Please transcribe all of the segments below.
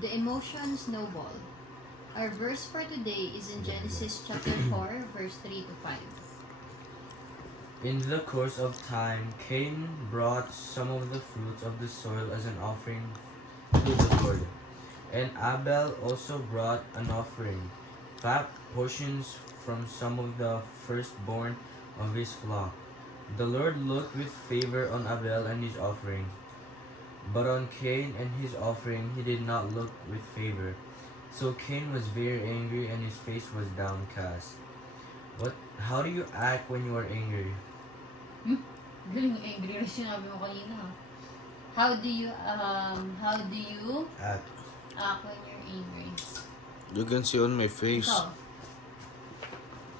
The emotion snowball. Our verse for today is in Genesis chapter 4, verse 3 to 5. In the course of time, Cain brought some of the fruits of the soil as an offering to the Lord. And Abel also brought an offering, fat portions from some of the firstborn of his flock. The Lord looked with favor on Abel and his offering, but on Cain and his offering he did not look with favor. So Cain was very angry and his face was downcast. How do you act when you are angry? Galing angry rin sinabi mo kanina. How do you Act. act when you're angry? You can see on my face.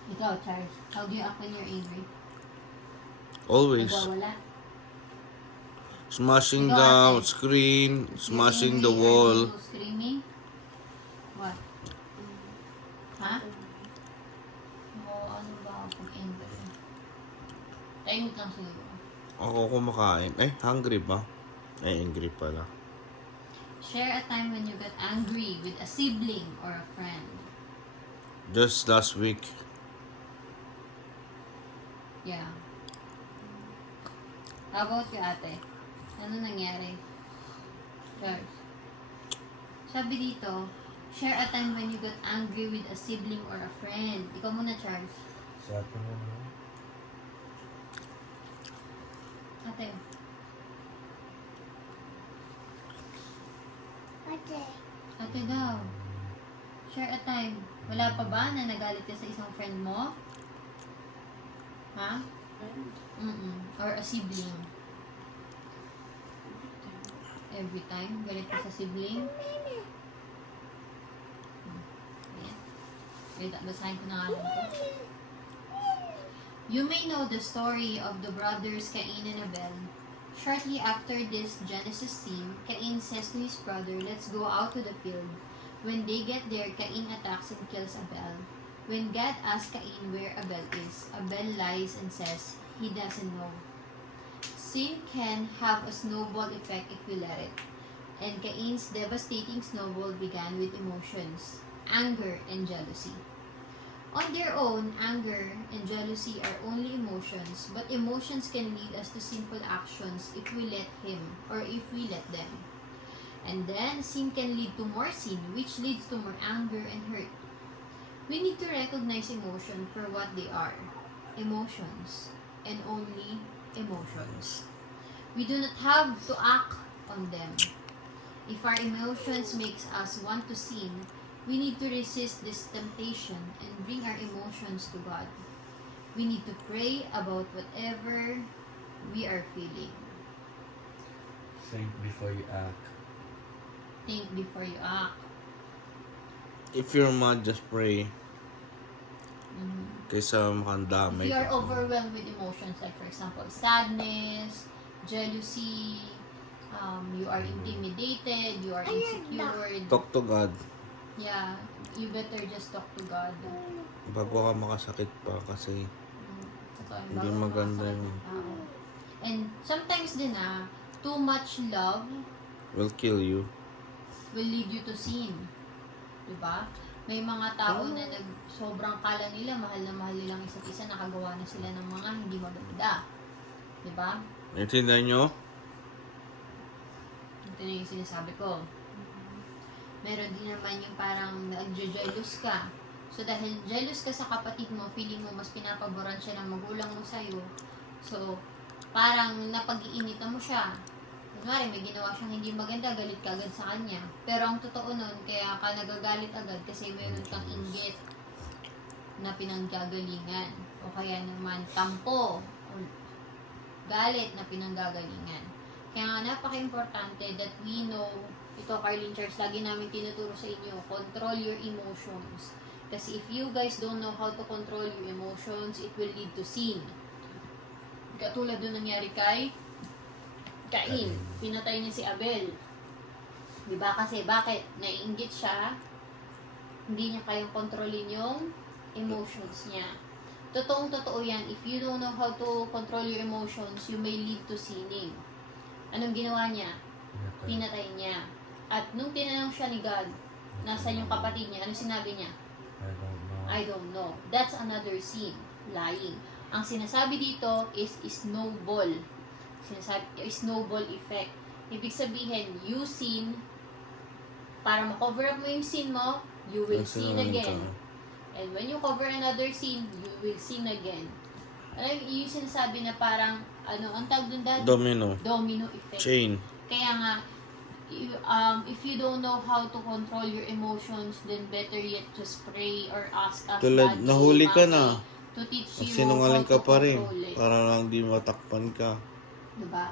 Ikaw, Charles. How do you act when you're angry? Always. Nagwawala? Smashing Ikaw, the ate. screen, smashing the You're angry, wall. are you screaming? What? Ha? Ano ba pag angry? Tahimik lang siguro. Ako kumakain. Hungry ba? Angry pala. Share a time when you got angry with a sibling or a friend. Just last week. Yeah. How about you, ate? Ano nangyari? Charles. Sabi dito, share a time when you got angry with a sibling or a friend. Ikaw muna, Charles. Sa atin mo naman. Ate. Ate daw. Share a time. Wala pa ba na nagalit ka sa isang friend mo? Ha? Or a sibling? Every time? Galit ka sa sibling? Ayan. Wait, basahin ko na nga lang ito. You may know the story of the brothers Cain and Abel. Shortly after this Genesis scene, Cain says to his brother, "Let's go out to the field." When they get there, Cain attacks and kills Abel. When God asks Cain where Abel is, Abel lies and says he doesn't know. Sin can have a snowball effect if you let it. And Cain's devastating snowball began with emotions, anger and jealousy. On their own, anger and jealousy are only emotions, but emotions can lead us to sinful actions if we let him or if we let them. And then, sin can lead to more sin, which leads to more anger and hurt. We need to recognize emotion for what they are, emotions, and only emotions. We do not have to act on them. If our emotions makes us want to sin, we need to resist this temptation and bring our emotions to God. We need to pray about whatever we are feeling. Think before you act. Think before you act. If you're mad, just pray. Mhm. Kaysa If makandamay you are ka. overwhelmed with emotions, like for example, sadness, jealousy, you are intimidated, you are insecure, Talk to God. yeah, you better just talk to God. Bago ka makasakit pa kasi Totoo, Hindi bago maganda makasakit yun. ng tao. And sometimes din too much love will kill you. will lead you to sin. Diba? May mga tao na sobrang kala nila, mahal na mahal nilang isa't isa, nakagawa na sila ng mga hindi maganda. Diba? Naintindihan nyo? Ito na yung sinasabi ko. Meron din naman yung parang nag-jealous ka. So, dahil jealous ka sa kapatid mo, feeling mo mas pinapaboran siya ng magulang mo sa'yo. So, parang napag-iinitan mo siya. Kunwari, may ginawa siyang hindi maganda, galit ka agad sa kanya. Pero ang totoo nun, kaya ka nagagalit agad kasi meron kang inggit na pinanggagalingan. O kaya naman, tampo o galit na pinanggagalingan. Kaya nga napaka-importante that we know, ito Carlin Church, lagi namin tinuturo sa inyo, control your emotions. Kasi if you guys don't know how to control your emotions, it will lead to sin. Katulad doon nangyari kay Cain, pinatay niya si Abel. Diba? Kasi bakit? Naiinggit siya, hindi niya kayang kontrolin yung emotions niya. Totoong-totoo yan. If you don't know how to control your emotions, you may lead to sinning. Anong ginawa niya? Pinatay niya. At nung tinanong siya ni God, nasan yung kapatid niya, ano sinabi niya? I don't know. I don't know. That's another sin. Lying. Ang sinasabi dito is snowball. Snowball effect. Ibig sabihin, you sin, para ma-cover up mo yung sin mo, you will sin again. And when you cover another sin, you will sin again. Alam, yung sinasabi na parang, ang tawag dun dad? Domino. Domino effect. Chain. Kaya nga, if you don't know how to control your emotions, then better yet just pray or ask us Tulad, Daddy, nahuli ka Mommy, na. to teach you Sinungaling how ka to pa rin. control it. Para lang di matakpan ka. Diba?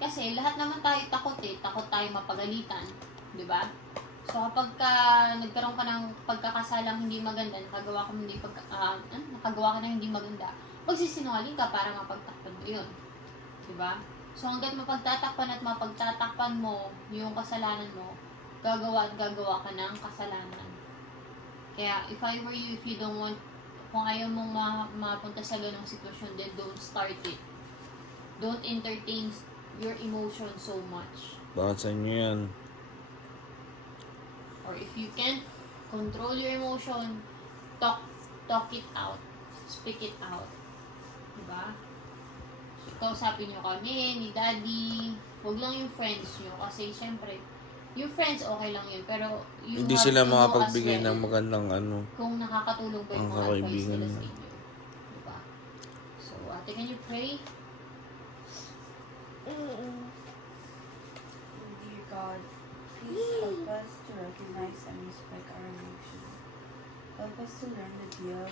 Kasi lahat naman tayo takot eh. Takot tayo mapagalitan. Diba? So kapag nagkaroon ka ng pagkakasalang hindi maganda, nakagawa ka ng hindi maganda, magsisinungaling ka para mapagtakpan mo yun. Diba? So hanggat mapagtatakpan at mapagtatakpan mo yung kasalanan mo, gagawa at gagawa ka ng kasalanan. Kaya if I were you, if you don't want, kung ayaw mong mapunta sa ganong sitwasyon, then don't start it. Don't entertain your emotions so much. Bakit sa inyo yan? Or if you can't control your emotion, talk it out. Speak it out. Diba? Kausapin nyo kami, ni Daddy. Huwag lang yung friends nyo. Kasi syempre, yung friends okay lang yun. Pero you Hindi have sila to know makapagbigay as well ng magandang kung nakakatulong ba yung ang mga advice kakaibigan nila mo. sa inyo. Diba? So, ate, can you pray? Dear God, please help us to recognize and respect our emotions. Help us to learn to deal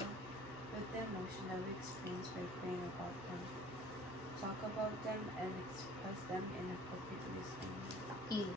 with the emotion that we experience by praying about them. Talk about them and express them in appropriate ways. Amen.